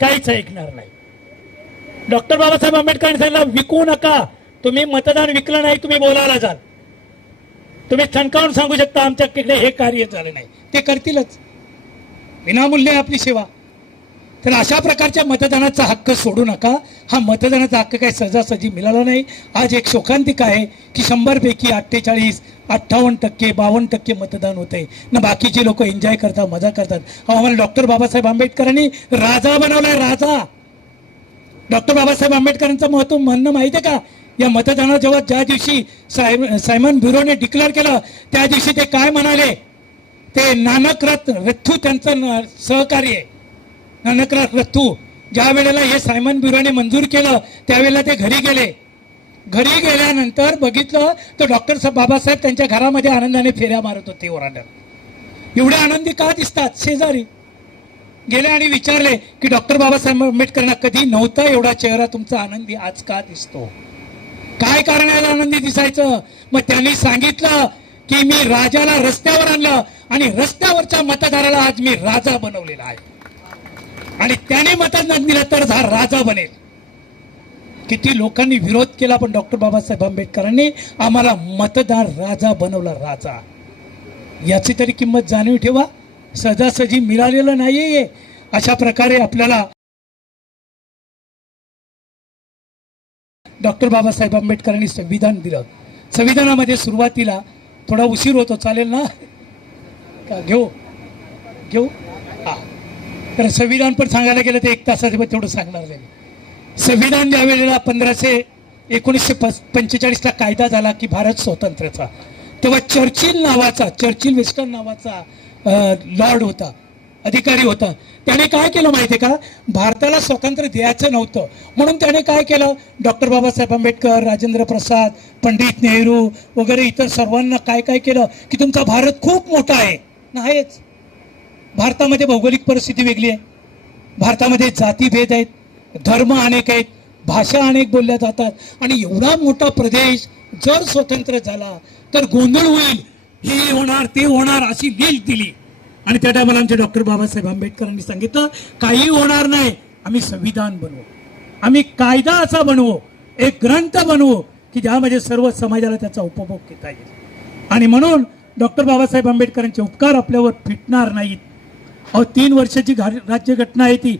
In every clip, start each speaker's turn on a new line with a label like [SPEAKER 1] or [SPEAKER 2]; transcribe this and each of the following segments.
[SPEAKER 1] काहीच ऐकणार नाही. डॉक्टर बाबासाहेब आंबेडकरांनी सांगितलं विकू नका. तुम्ही मतदान विकलं नाही तुम्ही बोलायला जाल. तुम्ही ठणकावून सांगू शकता आमच्याकडे हे कार्य झालं नाही. ते करतीलच. विनामूल्य आपली सेवा. तर अशा प्रकारच्या मतदानाचा हक्क सोडू नका. हा मतदानाचा हक्क काही सहजासहजी मिळाला नाही. आज एक शोकांतिक आहे की शंभरपैकी अठ्ठेचाळीस अठ्ठावन्न टक्के बावन्न टक्के मतदान होते ना बाकीचे लोक एन्जॉय करतात मजा करतात. आम्हाला डॉक्टर बाबासाहेब आंबेडकरांनी राजा बनवलाय राजा. डॉक्टर बाबासाहेब आंबेडकरांचं महत्त्व म्हणणं माहिती आहे का? या मतदानात जेव्हा ज्या दिवशी सायम सायमन ब्युरोने डिक्लेअर केलं त्या दिवशी ते काय म्हणाले? ते नानक रथ रथू त्यांचं न- सहकार्य आहे नानकराज ज्या वेळेला हे सायमन ब्युरोने मंजूर केलं त्यावेळेला ते घरी गेले. घरी गेल्यानंतर बघितलं तर डॉक्टर बाबासाहेब त्यांच्या घरामध्ये आनंदाने फेऱ्या मारत होते ओरांडर एवढे आनंदी का दिसतात शेजारी? गेले आणि विचारले की डॉक्टर बाबासाहेब आंबेडकरांना कधी नव्हता एवढा चेहरा तुमचा आनंदी आज का दिसतो? काय कारणाला आनंदी दिसायचं? मग त्यांनी सांगितलं की मी राजाला रस्त्यावर आणलं आणि रस्त्यावरच्या मतदाराला आज मी राजा बनवलेला आहे. आणि त्याने मतदान दिलं तर हा राजा बनेल. किती लोकांनी विरोध केला पण डॉक्टर बाबासाहेब आंबेडकरांनी आम्हाला मतदार राजा बनवला राजा. याची तरी किंमत जाणीव ठेवा. सहजासहजी मिळालेलं नाहीये अशा प्रकारे आपल्याला डॉक्टर बाबासाहेब आंबेडकरांनी संविधान दिलं. संविधानामध्ये सुरुवातीला थोडा उशीर होतो चालेल ना? का घेऊ? घेऊ? हा. कारण संविधान पण सांगायला गेलं तर एक तासाचे पण तेवढं सांगणार नाही. संविधान ज्या वेळेला पंधराशे एकोणीसशे पंचेचाळीसला कायदा झाला की भारत स्वतंत्रचा तेव्हा चर्चिल नावाचा चर्चिल वेस्टर्न नावाचा लॉर्ड होता अधिकारी होता. त्याने काय केलं माहिती आहे का? भारताला स्वातंत्र्य द्यायचं नव्हतं. म्हणून त्याने काय केलं? डॉक्टर बाबासाहेब आंबेडकर राजेंद्र प्रसाद पंडित नेहरू वगैरे इतर सर्वांना काय काय केलं? की तुमचा भारत खूप मोठा आहे. नाहीच. भारतामध्ये भौगोलिक परिस्थिती वेगळी आहे. भारतामध्ये जातीभेद आहेत धर्म अनेक आहेत भाषा अनेक बोलल्या जातात. आणि एवढा मोठा प्रदेश जर स्वतंत्र झाला तर गोंधळ होईल. हे होणार ते होणार अशी लील दिली. आणि त्या टायमाला आमचे डॉक्टर बाबासाहेब आंबेडकरांनी सांगितलं काही होणार नाही आम्ही संविधान बनवू. आम्ही कायदा असा बनवू एक ग्रंथ बनवू की ज्यामध्ये सर्व समाजाला त्याचा उपभोग घेता येईल. आणि म्हणून डॉक्टर बाबासाहेब आंबेडकरांचे उपकार आपल्यावर फिटणार नाहीत. अहो तीन वर्षाची घा- राज्यघटना आहे ती.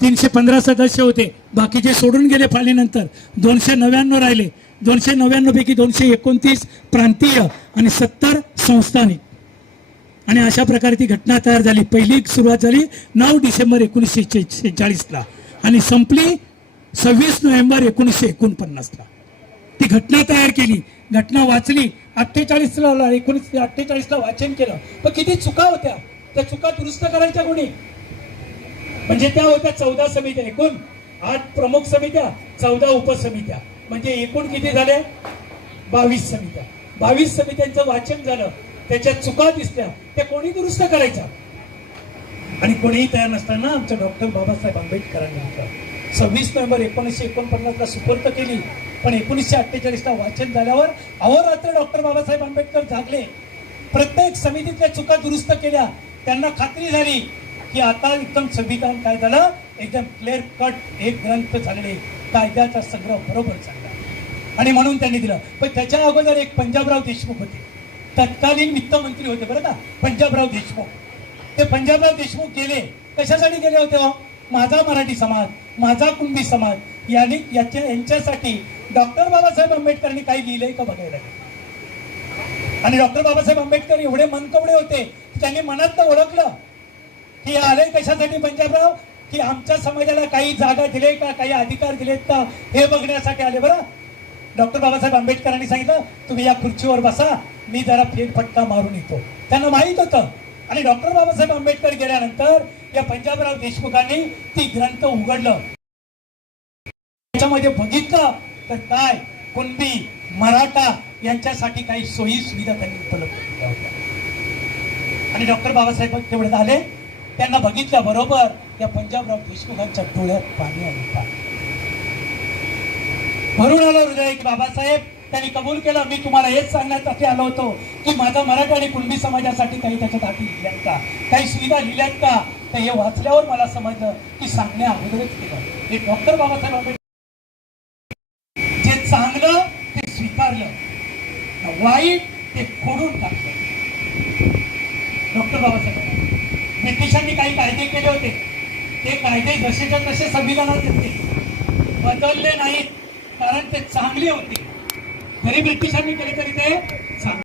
[SPEAKER 1] तीनशे पंधरा सदस्य होते. बाकीचे सोडून गेले फाळीनंतर दोनशे नव्याण्णव राहिले. दोनशे नव्याण्णवपैकी दोनशे एकोणतीस प्रांतीय आणि सत्तर संस्थानिक. आणि अशा प्रकारे ती घटना तयार झाली. पहिली सुरुवात झाली नऊ डिसेंबर एकोणीसशे शेहेचाळीसला आणि संपली सव्वीस नोव्हेंबर एकोणीसशे एकोणपन्नासला. ती घटना तयार केली. घटना वाचली. अठ्ठेचाळीसला एकोणीसशे अठ्ठेचाळीसला वाचन केलं. पण किती चुका होत्या. त्या चुका दुरुस्त करायच्या कोणी? म्हणजे त्या होत्या चौदा समित्या. एकूण आठ प्रमुख समित्या चौदा उपसमित्या. म्हणजे एकूण किती झाल्या बावीस समित्या. बावीस समित्यांचं वाचन झालं. त्याच्या चुका दिसल्या. त्या कोणी दुरुस्त करायच्या? आणि कोणीही तयार नसताना आमच्या डॉक्टर बाबासाहेब आंबेडकरांनी म्हटलं सव्वीस नोव्हेंबर एकोणीसशे एकोणपन्नासला सुपूर्त केली. पण एकोणीसशे अठ्ठेचाळीसला वाचन झाल्यावर अहोरात्र डॉक्टर बाबासाहेब आंबेडकर जागले. प्रत्येक समितीतल्या चुका दुरुस्त केल्या. त्यांना खात्री झाली की आता एकदम संविधान काय झालं एकदम क्लिअर कट एक ग्रंथ झालेले कायद्याचा संग्रह बरोबर झाला. आणि म्हणून त्यांनी दिलं. पण त्याच्या अगोदर एक पंजाबराव देशमुख होते. तत्कालीन वित्तमंत्री होते बरं का पंजाबराव देशमुख. ते पंजाबराव देशमुख गेले. कशासाठी गेले होते हो? माझा मराठी समाज माझा कुंभी समाज यांनी याच्या यांच्यासाठी डॉक्टर बाबासाहेब आंबेडकरांनी काही लिहिलंय का बघायला? आणि डॉक्टर बाबासाहेब आंबेडकर एवढे मनकवडे होते त्यांनी मनात ओळखलं. की आले कशासाठी पंजाबराव? की आमच्या समाजाला काही जागा दिले का? काही अधिकार दिलेत का? हे बघण्यासाठी आले बरं. डॉक्टर बाबासाहेब आंबेडकरांनी सांगितलं तुम्ही या खुर्चीवर बसा. मी जरा फेरफटका मारून येतो. त्यांना माहीत होतं. आणि डॉक्टर बाबासाहेब आंबेडकर गेल्यानंतर या पंजाबराव देशमुखांनी ती ग्रंथ उघडलं. त्याच्यामध्ये बघितलं तर काय? कुणबी मराठा यांच्यासाठी काही सोयी सुविधा त्यांनी उपलब्ध केल्या होत्या आणि डॉक्टर बाबासाहेब तेवढे झाले त्यांना बघितल्या बरोबर. या पंजाबराव देशमुखांच्या डोळ्यात पाणी आलं भरून आलं हृदय की बाबासाहेब त्यांनी कबूल केलं. मी तुम्हाला हेच सांगण्यासाठी आलो होतो की माझा मराठा आणि कुणबी समाजासाठी काही त्याच्यात हाती लिहिल्यात का? काही सुविधा लिहिल्यात का? तर हे वाचल्यावर मला समजलं की सांगण्या अगोदरच केलं हे डॉक्टर बाबासाहेब आंबेडकर जे चांगलं ते स्वीकारलं. वाईट ते खोडून टाकलं. डॉक्टर बाबासाहेब ब्रिटिशांनी काही कायदे केले होते? ते कायदे जसेच्या तसे संविधानात होते. बदलले नाहीत कारण ते चांगले होते. जरी ब्रिटिशांनी केले तरी ते